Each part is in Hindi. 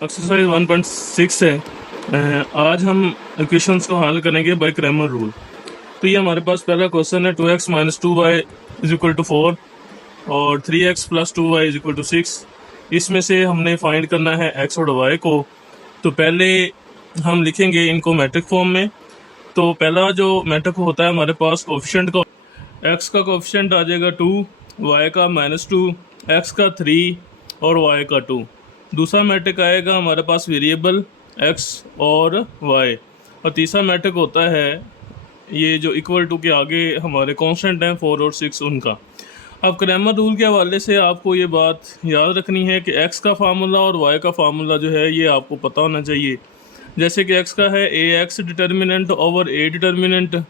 एक्सरसाइज 1.6 है। आज हम इक्वेशंस को हल करेंगे बाय क्रैमर रूल। तो ये हमारे पास पहला क्वेश्चन है 2x minus 2y is equal to 4 और 3x plus 2y is equal to 6। इसमें से हमने फाइंड करना है x और y को। तो पहले हम लिखेंगे इनको मैट्रिक फॉर्म में। तो पहला जो मैट्रिक होता है हमारे पास कोफिशिएंट का, x का कोफिशिएंट आ जाएगा 2, y का -2, x का 3 और y का 2। दूसरा मैट्रिक आएगा हमारे पास वेरिएबल x और y, और तीसरा मैट्रिक होता है ये जो इक्वल टू के आगे हमारे कांस्टेंट हैं 4 और 6 उनका। अब क्रैमर रूल के हवाले से आपको ये बात याद रखनी है कि x का फार्मूला और y का फार्मूला जो है ये आपको पता होना चाहिए। जैसे कि x का है ax determinant over a determinant,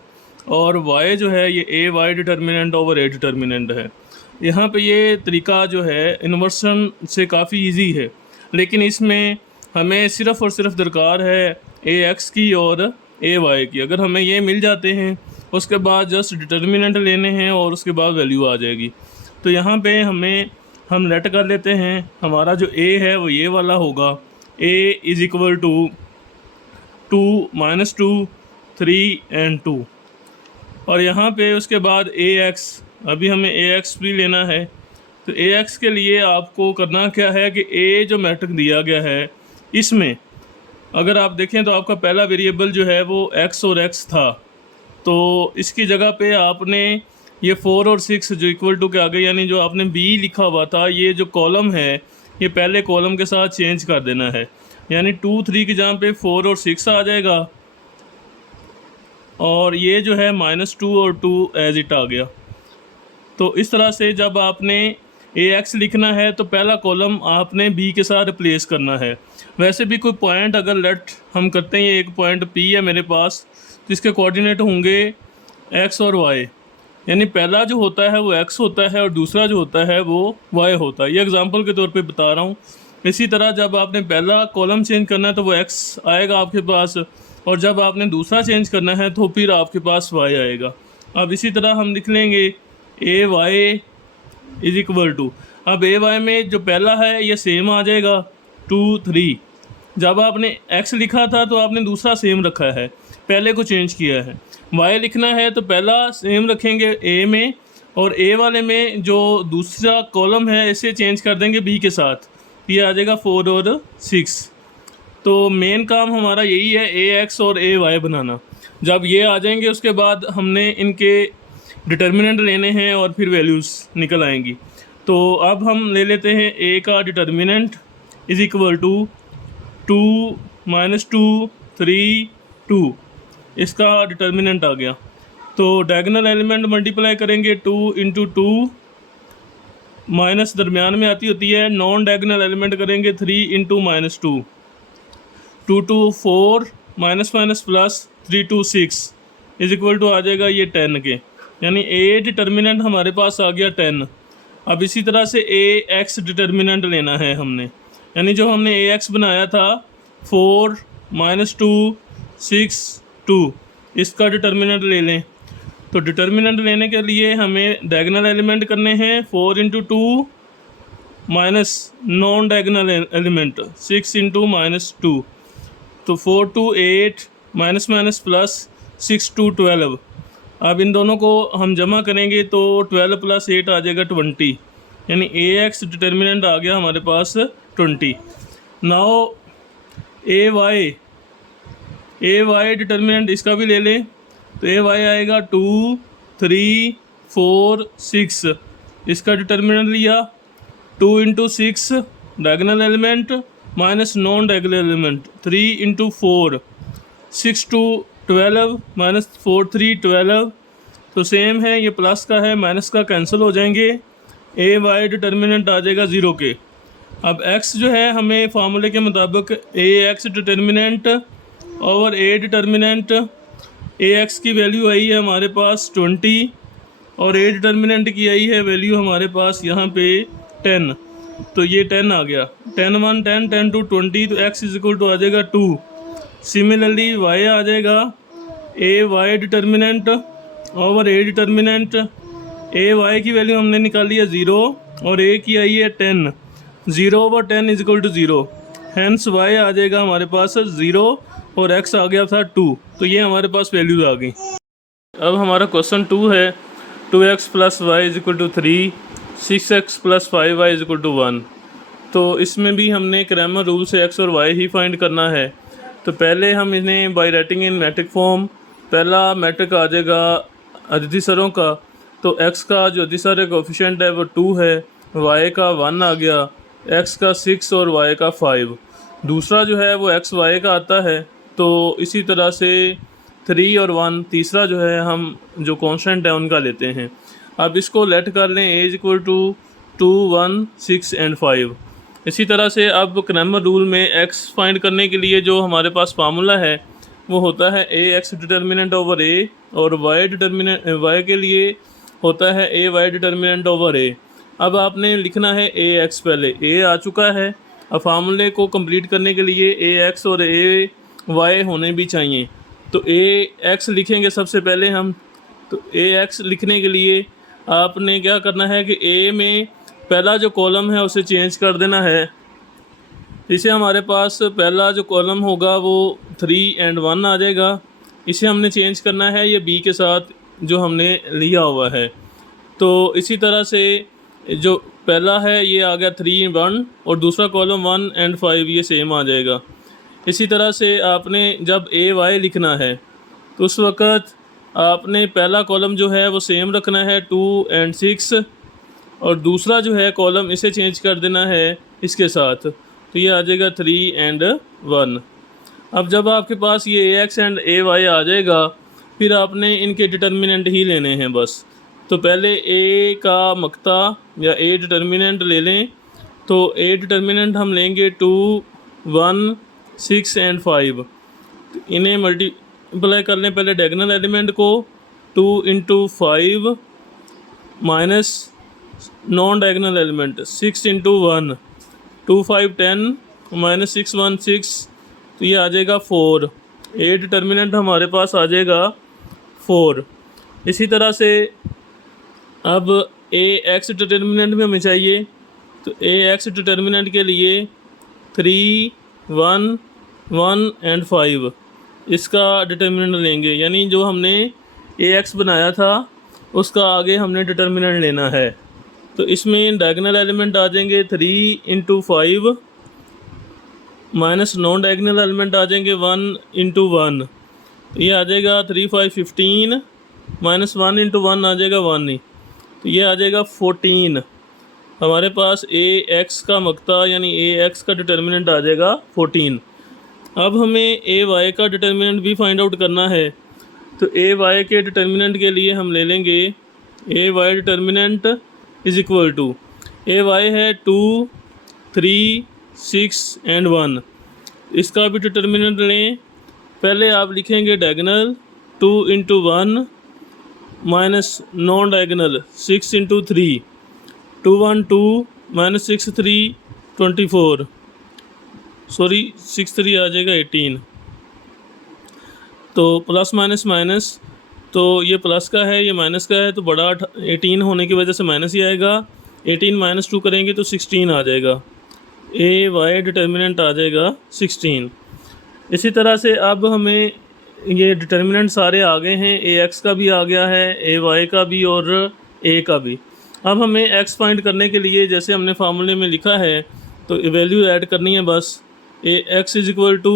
और y जो है ये ay determinant over a determinant है। यहाँ पे ये तरीका जो है इन्वर्सन से काफ़ी इजी है, लेकिन इसमें हमें सिर्फ़ और सिर्फ दरकार है ax की और ay की। अगर हमें ये मिल जाते हैं उसके बाद जस्ट डिटर्मिनेंट लेने हैं और उसके बाद वैल्यू आ जाएगी। तो यहाँ पे हम लेट कर लेते हैं, हमारा जो a है वो ये वाला होगा, a is equal to 2 -2 3 and 2। और यहाँ पे उसके बाद ax, अभी हमें ax भी लेना है। तो ax के लिए आपको करना क्या है कि a जो मैट्रिक दिया गया है इसमें अगर आप देखें तो आपका पहला वेरिएबल जो है वो x और x था, तो इसकी जगह पे आपने ये 4 और 6 जो इक्वल टू के आगे यानी जो आपने b लिखा हुआ था, ये जो कॉलम है ये पहले कॉलम के साथ चेंज कर देना है। यानी 2 3 की जगह पे 4 और 6 आ जाएगा, और ये जो है -2 और 2 एज इट आ गया। तो इस तरह से जब आपने ax लिखना है तो पहला कॉलम आपने b के साथ रिप्लेस करना है। वैसे भी कोई पॉइंट अगर लेट हम करते हैं, एक पॉइंट p है मेरे पास, तो इसके कोऑर्डिनेट होंगे x और y। यानी पहला जो होता है वो x होता है और दूसरा जो होता है वो y होता है। ये एग्जांपल के तौर पे बता रहा हूँ। इसी तरह जब आपने पहला कॉलम चेंज करना है तो वो x आएगा आपके पास, और जब आपने दूसरा चेंज करना है तो फिर आपके पास y आएगा। अब इसी तरह हम लिख लेंगे ay इज इक्वल टू, अब ay में जो पहला है ये सेम आ जाएगा 2 3। जब आपने x लिखा था तो आपने दूसरा सेम रखा है, पहले को चेंज किया है। y लिखना है तो पहला सेम रखेंगे a में, और a वाले में जो दूसरा कॉलम है इसे चेंज कर देंगे b के साथ, ये आ जाएगा 4 और 6। तो मेन काम हमारा यही है ax और ay बनाना। जब ये आ जाएंगे उसके बाद हमने इनके डिटर्मिनेंट लेने हैं और फिर वैल्यूज़ निकल आएंगी। तो अब हम ले लेते हैं a का डिटर्मिनेंट इज़ इक्वल टू 2 -2 3 2, इसका डिटर्मिनेंट आ गया। तो डायगोनल एलिमेंट मल्टीप्लाई करेंगे 2 × 2, माइनस दरमियान में आती होती है, नॉन डायगोनल एलिमेंट करेंगे 3 × -2, 2 2 4 minus minus plus 3 2 6 is equal to आ जाएगा ये 10 के। यानी a डिटर्मिनेंट हमारे पास आ गया 10। अब इसी तरह से ax डिटर्मिनेंट लेना है हमने, यानी जो हमने ax बनाया था 4 -2 6 2, इसका डिटर्मिनेंट ले लें। तो डिटर्मिनेंट लेने के लिए हमें डायगोनल एलिमेंट करने हैं 4 × 2 माइनस नॉन डायगोनल एलिमेंट 6 × -2, तो 4 2 8 माइनस माइनस प्लस 6 2 12। अब इन दोनों को हम जमा करेंगे तो 12 + 8 आ जाएगा 20। यानी ax डिटर्मिनेंट आ गया हमारे पास 20। नाउ ay डिटर्मिनेंट इसका भी ले लें, तो ay आएगा 2 3 4 6, इसका डिटर्मिनेंट लिया। 2 × 6 diagonal element minus non diagonal element 3 × 4 6 2 12 -4 3 12। तो सेम है, ये प्लस का है माइनस का कैंसिल हो जाएंगे, ay डिटर्मिनेंट आ जाएगा 0 के। अब x जो है हमें फार्मूले के मुताबिक ax determinant over a determinant, ax की वैल्यू आई है हमारे पास 20 और a डिटर्मिनेंट की आई है वैल्यू हमारे पास यहाँ पे 10। तो ये 10 आ गया, 10 1 10 10 2 20, तो x इज इक्वल टू आ जाएगा 2। सिमिलरली y आ जाएगा ay determinant over a determinant, ay की वैल्यू हमने निकाली है 0 और a की आई है 10। 0/10 is equal to 0, hence Y आ जाएगा हमारे पास 0 और एक्स आ गया था 2, तो ये हमारे पास वैल्यूज आ गई। अब हमारा क्वेश्चन 2 है 2x plus y is equal to 3, 6x plus 5y is equal to 1। तो इसमें भी हमने क्रैमर रूल से x और y ही फाइंड करना है। तो पहले हम इन्हें by writing in matrix form, पहला मैट्रिक आ जाएगा अदितिसरों का, तो x का जो अदितिसर कोफिशिएंट है वो 2 है, y का 1 आ गया, x का 6 और y का 5। दूसरा जो है वो x y का आता है। तो इसी तरह से 3 और 1 तीसरा जो है हम जो कांस्टेंट है उनका लेते हैं। अब इसको लेट कर लें a is equal to 2, 1, 6 and 5। इसी तरह से अब क्रैमर रूल में x फाइंड करने के लिए जो हमारे पास फार्मूला है वो होता है ए एक्स डिटर्मिनेंट ओवर a, और y के लिए होता है ए वाई डिटर्मिनेंट ओवर a। अब आपने लिखना है ए एक्स, पहले a आ चुका है। अब फार्मूले को कंप्लीट करने के लिए ए एक्स और ए वाई होने भी चाहिए। तो ए एक्स लिखेंगे सबसे पहले हम। तो ए एक्स लिखने के लिए आपने क्या करना है कि ए में पहला जो कॉलम है उसे चेंज कर देना है। इसे हमारे पास पहला जो कॉलम होगा वो 3 एंड 1 आ जाएगा। इसे हमने चेंज करना है ये बी के साथ जो हमने लिया हुआ है। तो इसी तरह से जो पहला है ये आ गया 3, 1, और दूसरा कॉलम 1 एंड 5 ये सेम आ जाएगा। इसी तरह से आपने जब ए वाई लिखना है तो उस वक़्त आपने पहला कॉलम जो है वो सेम रखना है 2 एंड 6, और दूसरा जो है कॉलम इसे चेंज कर देना है इसके साथ, तो ये आ जाएगा 3 एंड 1। अब जब आपके पास ये ए एक्स एंड ए वाई आ जाएगा फिर आपने इनके डिटर्मिनेंट ही लेने हैं बस। तो पहले ए का मक्ता या ए डिटर्मिनेंट ले लें। तो ए डिटर्मिनेंट हम लेंगे 2, 1, 6 एंड 5। इन्हें मल्टीप्लाई कर लें पहले डायगोनल एलिमेंट को। 2 into 5 minus non diagonal element 6 into 1, 2, 5, 10 minus 6, 1, 6, तो ये आ जाएगा 4। ए डिटर्मिनेंट हमारे पास आ जाएगा 4। इसी तरह से अब ए एक्स डिटर्मिनेंट में हमें चाहिए। तो ए एक्स डिटर्मिनेंट के लिए 3, 1, 1 एंड 5 इसका डिटर्मिनेंट लेंगे, यानी जो हमने ए एक्स बनाया था उसका आगे हमने डिटर्मिनेंट लेना है। तो इसमें डायगोनल एलिमेंट आ जाएंगे 3 into 5 minus non diagonal element आ जाएंगे 1 इंटू 1, तो ये आ जाएगा 3, 5, 15 माइनस 1 इंटू 1 आ जाएगा 1 ही, तो ये आ जाएगा 14। हमारे पास ए एक्स का मक्ता यानी ए एक्स का डिटर्मिनेंट आ जाएगा 14। अब हमें ए वाई का डिटर्मिनेंट भी फाइंड आउट करना है। तो ए वाई के डिटर्मिनेंट के लिए हम ले लेंगे A Y determinant is equal to, A Y है 2, 3, 6 एंड 1, इसका भी डिटर्मिनेंट लें। पहले आप लिखेंगे diagonal 2 into 1 minus non diagonal 6 into 3, 2, 1, 2 minus 6, 3, 24, sorry 6, 3 आ जाएगा 18। तो प्लस माइनस माइनस, तो ये प्लस का है ये माइनस का है, तो बड़ा 18 होने की वजह से माइनस ही आएगा। 18 माइनस 2 करेंगे तो 16 आ जाएगा। ए वाई डिटर्मिनेंट आ जाएगा 16। इसी तरह से अब हमें ये डिटर्मिनेंट सारे आ गए हैं, ए एक्स का भी आ गया है, ए वाई का भी और ए का भी। अब हमें एक्स फाइंड करने के लिए जैसे हमने फार्मूले में लिखा है तो वैल्यू ऐड करनी है बस। A X is equal to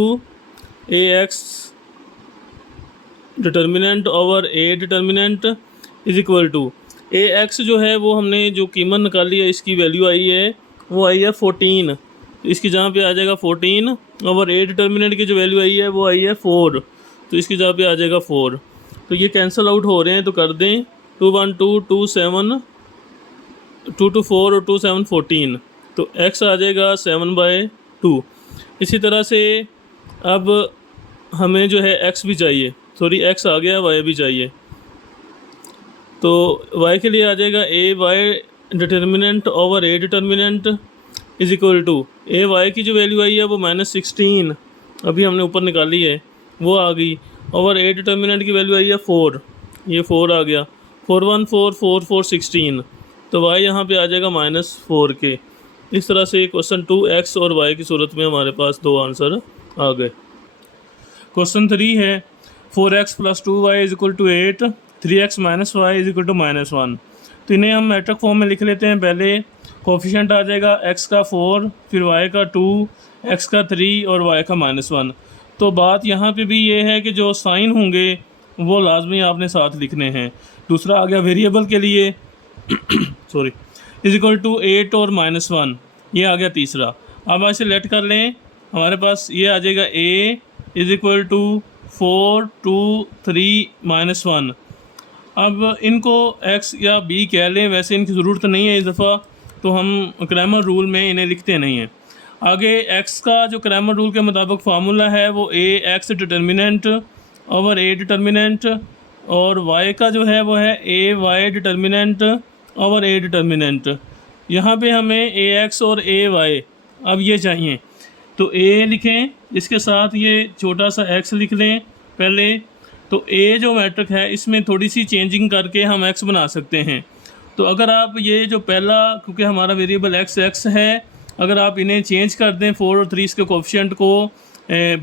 A X determinant over A determinant is equal to A X जो है वो हमने जो कीमत निकाली है इसकी वैल्यू आई है वो आई है 14, तो इसकी जगह पे आ जाएगा 14 ओवर ए डिटर्मिनेंट की जो वैल्यू आई है वो आई है 4, तो इसकी जगह पे आ जाएगा 4। तो ये कैंसिल आउट हो रहे हैं तो कर दें 2, 1, 2, 2, 7, 2, 2, 4 और 2, 7, 14, तो x आ जाएगा 7/2। इसी तरह से अब हमें जो है x भी चाहिए, सॉरी x आ गया, y भी चाहिए। तो y के लिए आ जाएगा A Y determinant over A determinant is equal to A Y की जो वैल्यू आई है वो -16 अभी हमने ऊपर निकाली है वो आ गई, ओवर ए डिटर्मिनेंट की वैल्यू आई है 4, ये 4 आ गया, 4, 1, 4, 4, 4, 16, तो y यहाँ पे आ जाएगा -4 के। इस तरह से क्वेश्चन 2 एक्स और वाई की सूरत में हमारे पास दो आंसर आ गए। क्वेश्चन 3 है 4x + 2y = 8, 3x - y = -1। तो इन्हें हम मैट्रिक फॉर्म में लिख लेते हैं। पहले कोफिशिएंट आ जाएगा x का 4, फिर y का 2, x का 3 और y का -1। तो बात यहाँ पे भी ये है कि जो साइन होंगे वो लाजमी आपने साथ लिखने हैं। दूसरा आ गया वेरिएबल के लिए सॉरी = 8 और -1, ये आ गया तीसरा। अब ऐसे लेट कर लें, हमारे पास ये आ जाएगा a = 4, 2, 3, -1। अब इनको x या b कह लें, वैसे इनकी ज़रूरत नहीं है इस दफ़ा, तो हम क्रैमर रूल में इन्हें लिखते नहीं हैं। आगे x का जो क्रैमर रूल के मुताबिक फार्मूला है वो ax determinant over a determinant, और y का जो है वो है ay determinant over a determinant. यहाँ पे हमें ax और ay अब ये चाहिए, तो a लिखें, इसके साथ ये छोटा सा x लिख लें पहले। तो a जो मैट्रिक है इसमें थोड़ी सी चेंजिंग करके हम x बना सकते हैं। तो अगर आप ये जो पहला, क्योंकि हमारा वेरिएबल x है, अगर आप इन्हें चेंज कर दें 4 और 3 के कोफिशिएंट को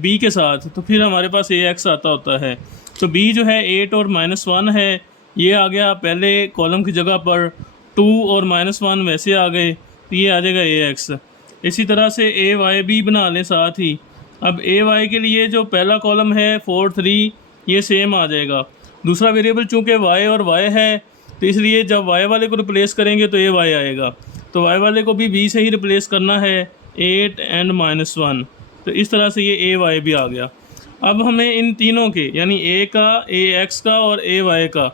b के साथ, तो फिर हमारे पास ax आता होता है। तो b जो है 8 और -1 है, ये आ गया पहले कॉलम की जगह पर। 2 और -1 वैसे आ गए, तो ये आ जाएगा ax। इसी तरह से ay भी बना लें साथ ही। अब ay के लिए जो पहला कॉलम है 4, 3, ये सेम आ जाएगा। दूसरा वेरिएबल चूँकि y और y है, तो इसलिए जब y वाले को रिप्लेस करेंगे तो ay आएगा। तो y वाले को भी b से ही रिप्लेस करना है, 8 एंड -1। तो इस तरह से ये ay भी आ गया। अब हमें इन तीनों के, यानी a का, ax का और ay का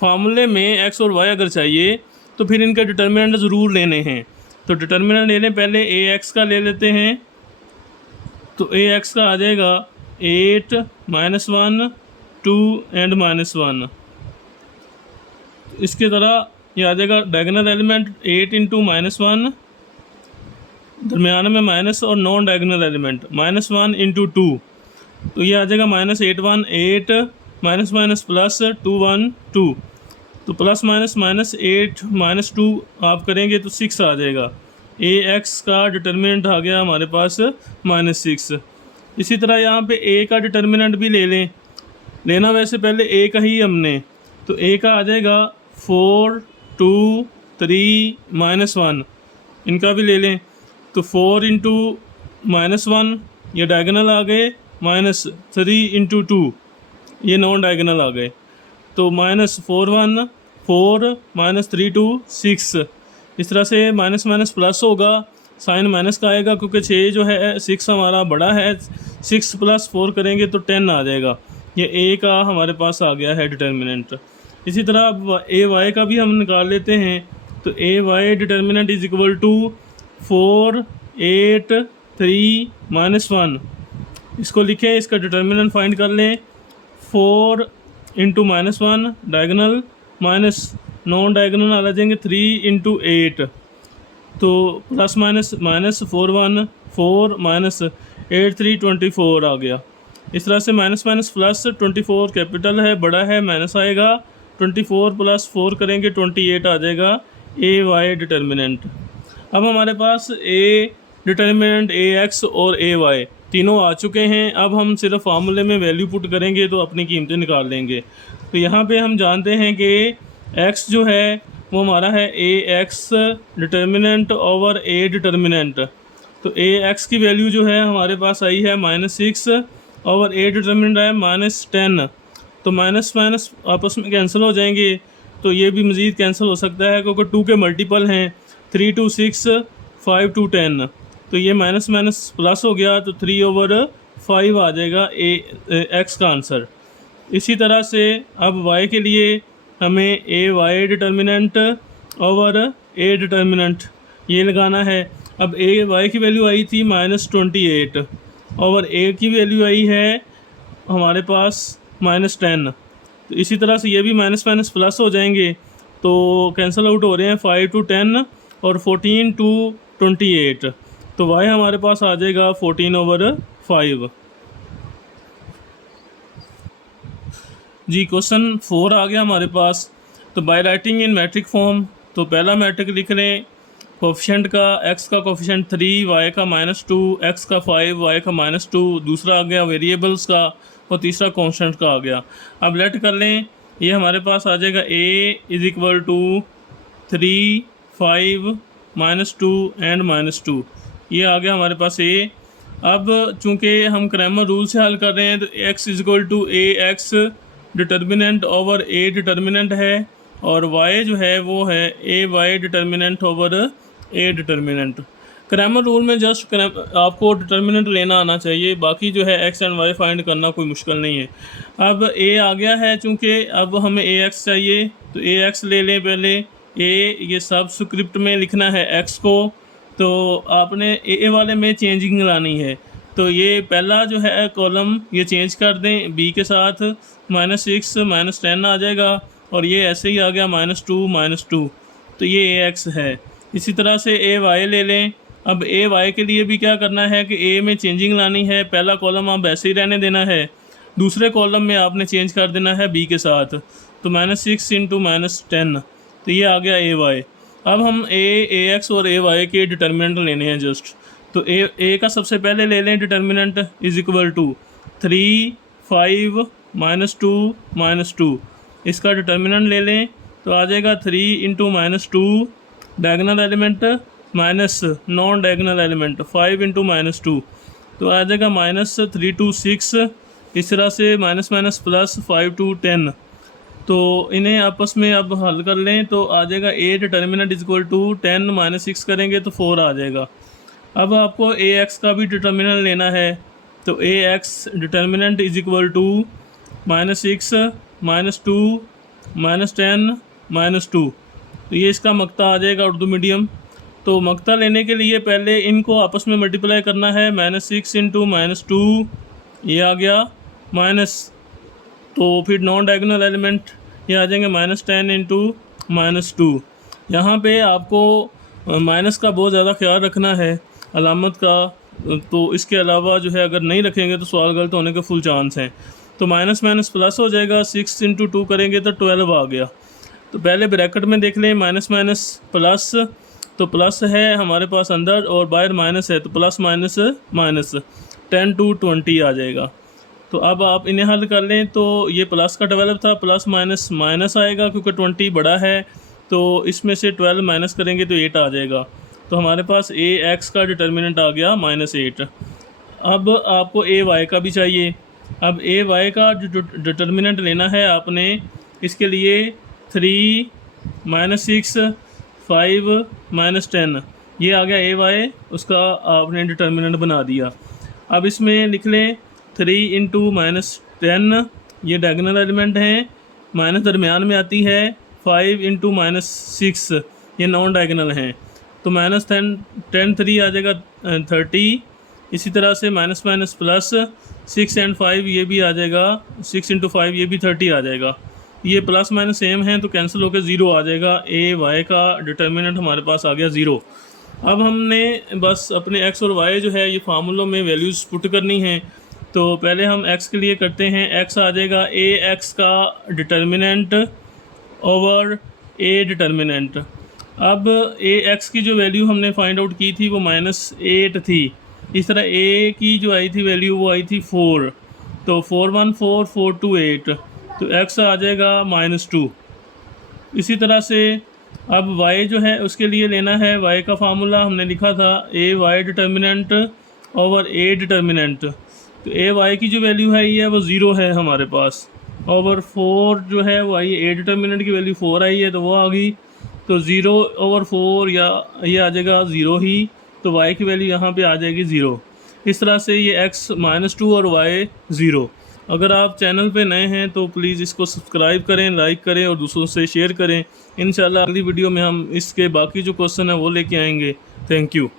फार्मूले में x और y अगर चाहिए तो फिर इनका डिटर्मिनेंट ज़रूर लेने हैं। तो डिटर्मिनेंट ले लें, पहले ax का ले लेते हैं। तो ax का आ जाएगा 8, -1, 2 एंड -1। इसके तरह ये आ जाएगा डायगोनल एलिमेंट 8 × -1, दरमियान में माइनस, और नॉन डायगोनल एलिमेंट -1 × 2। तो ये आ जाएगा -8, 1, 8, माइनस प्लस 2, 1, 2। तो प्लस माइनस 8 -2 आप करेंगे तो 6 आ जाएगा। ax का डिटर्मिनेंट आ गया हमारे पास -6। इसी तरह यहाँ पे a का डिटर्मिनेंट भी ले लेना, वैसे पहले a का ही हमने, तो a का आ जाएगा 4, 2, 3, -1, इनका भी ले लें। तो 4 × -1 ये डायगोनल आ गए, -3 × 2 ये नॉन डायगोनल आ गए। तो -4, 1, 4, -3, 2, 6। इस तरह से माइनस प्लस होगा, साइन माइनस का आएगा, क्योंकि 6 जो है 6 हमारा बड़ा है, 6 + 4 करेंगे तो 10 आ जाएगा। ये a का हमारे पास आ गया है डिटर्मिनेंट। इसी तरह अब ay का भी हम निकाल लेते हैं। तो ay डिटर्मिनेंट = 4, 8, 3, -1। इसको लिखें, इसका डिटर्मिनेंट फाइंड कर लें। 4 × -1 डायगोनल, माइनस नॉन डायगोनल आ जाएंगे 3 × 8। तो प्लस माइनस -4, 1, 4, -8, 3, 24 आ गया। इस तरह से माइनस प्लस 24 कैपिटल है, बड़ा है, माइनस आएगा। 24 + 4 करेंगे 28 आ जाएगा ay डिटर्मिनेंट। अब हमारे पास a डिटर्मिनेंट, ax और ay तीनों आ चुके हैं। अब हम सिर्फ फार्मूले में वैल्यू पुट करेंगे तो अपनी कीमतें निकाल लेंगे। तो यहाँ पे हम जानते हैं कि x जो है वो हमारा है ax determinant over a determinant. तो ax की वैल्यू जो है हमारे पास आई है -6 ओवर a डिटर्मिनेंट है -10। तो माइनस आपस में कैंसिल हो जाएंगे, तो ये भी मज़ीद कैंसिल हो सकता है क्योंकि 2 के मल्टीपल हैं, 3 × 6, 5 × 10। तो ये माइनस प्लस हो गया, तो 3/5 आ जाएगा x का आंसर। इसी तरह से अब y के लिए हमें ay determinant over a determinant ये लगाना है। अब y की वैल्यू आई थी -28 और a की वैल्यू आई है हमारे पास -10। तो इसी तरह से ये भी माइनस प्लस हो जाएंगे, तो कैंसिल आउट हो रहे हैं 5 × 10 और 14 × 28। तो y हमारे पास आ जाएगा 14/5। जी क्वेश्चन 4 आ गया हमारे पास। तो by writing in matrix form, तो पहला मैट्रिक लिख लें कोफिशेंट का x का कोफिशेंट 3, y का -2, x का 5, y का -2, दूसरा आ गया वेरिएबल्स का और तीसरा कॉन्स्टेंट का आ गया। अब लेट कर लें, ये हमारे पास आ जाएगा a is equal to 3, 5, -2 and -2, ये आ गया हमारे पास a। अब चूंकि हम क्रैमर रूल से हल कर रहे हैं तो x is equal to a x determinant over a determinant है और y जो है वो है a y determinant over a determinant. Cramer rule में जस्ट आपको डिटर्मिनेंट लेना आना चाहिए, बाकी जो है x एंड y फाइंड करना कोई मुश्किल नहीं है। अब a आ गया है, चूँकि अब हमें ax चाहिए तो ax ले लें पहले। a ये सब स्क्रिप्ट में लिखना है x को, तो आपने ए वाले में चेंजिंग लानी है। तो ये पहला जो है कॉलम ये चेंज कर दें b के साथ, -6 -10 आ जाएगा और ये ऐसे ही आ गया -2 -2, तो ये ax है। इसी तरह से ay ले लें। अब ay के लिए भी क्या करना है कि a में चेंजिंग लानी है। पहला कॉलम आप ऐसे ही रहने देना है, दूसरे कॉलम में आपने चेंज कर देना है b के साथ, तो -6 इंटू -10, तो ये आ गया ay। अब हम ax और ay के डिटर्मिनेंट लेने हैं जस्ट, तो a का सबसे पहले ले लें डिटर्मिनेंट इज़ इक्वल टू 3, 5, -2 -2, इसका डिटर्मिनेंट ले लें तो आ जाएगा 3 into -2 diagonal element minus non diagonal element 5 into -2, तो आ जाएगा -3 to 6, इस तरह से माइनस माइनस प्लस 5 to 10। तो इन्हें आपस में अब हल कर लें तो आ जाएगा a determinant is equal to 10 -6 करेंगे तो 4 आ जाएगा। अब आपको ax का भी डिटर्मिनेंट लेना है, तो ax determinant is equal to -6 -2 -10 -2, तो ये इसका मक्ता आ जाएगा उर्दू मीडियम। तो मक्ता लेने के लिए पहले इनको आपस में मल्टीप्लाई करना है, -6 इंटू -2 ये आ गया माइनस, तो फिर नॉन डायगोनल एलिमेंट ये आ जाएंगे -10 इंटू -2। यहाँ पे आपको माइनस का बहुत ज़्यादा ख्याल रखना है अलामत का, तो इसके अलावा जो है अगर नहीं रखेंगे तो सवाल गलत होने के फुल चांस हैं। तो माइनस माइनस प्लस हो जाएगा, 6 इंटू 2 करेंगे तो 12 आ गया। तो पहले ब्रैकेट में देख लें माइनस माइनस प्लस, तो प्लस है हमारे पास अंदर और बाहर माइनस है, तो प्लस माइनस माइनस 10 to 20 आ जाएगा। तो अब आप इन्हें हल कर लें, तो ये प्लस का 12 था, प्लस माइनस माइनस आएगा क्योंकि 20 बड़ा है, तो इसमें से 12 माइनस करेंगे तो 8 आ जाएगा। तो हमारे पास ax का डिटर्मिनेंट आ गया -8। अब आपको ay का भी चाहिए। अब ay का डिटर्मिनेंट लेना है आपने, इसके लिए 3 -6 5 -10 ये आ गया ay, उसका आपने डिटर्मिनेंट बना दिया। अब इसमें लिख लें 3 इंटू -10, ये डायगोनल एलिमेंट हैं, माइनस दरमियान में आती है, 5 इंटू -6 ये नॉन डायगोनल हैं, तो -10 3 आ जाएगा 30। इसी तरह से माइनस माइनस प्लस 6 एंड 5 ये भी आ जाएगा, 6 इंटू 5 ये भी 30 आ जाएगा। ये प्लस माइनस सेम हैं तो कैंसिल होकर 0 आ जाएगा। ay का डिटर्मिनेंट हमारे पास आ गया 0। अब हमने बस अपने x और y जो है ये फार्मूलों में वैल्यूज़ पुट करनी है। तो पहले हम x के लिए करते हैं, x आ जाएगा ax का डिटर्मिनेंट ओवर a डिटर्मिनेंट। अब ax की जो वैल्यू हमने फाइंड आउट की थी वो -8 थी, इस तरह a की जो आई थी वैल्यू वो आई थी 4, तो 4 1 4 4 2 8, तो x आ जाएगा -2। इसी तरह से अब y जो है उसके लिए लेना है, y का फार्मूला हमने लिखा था ay determinant over a determinant, तो ay की जो वैल्यू है ये वो 0 है हमारे पास, ओवर 4 जो है वो आई, a डिटर्मिनेंट की वैल्यू 4 आई है तो वो आ गई, तो 0 ओवर 4 या ये आ जाएगा 0 ही, तो y की वैल्यू यहाँ पे आ जाएगी 0। इस तरह से ये x -2 और y 0। अगर आप चैनल पे नए हैं तो प्लीज़ इसको सब्सक्राइब करें, लाइक करें और दूसरों से शेयर करें। इंशाल्लाह अगली वीडियो में हम इसके बाकी जो क्वेश्चन है वो लेके आएंगे। Thank you.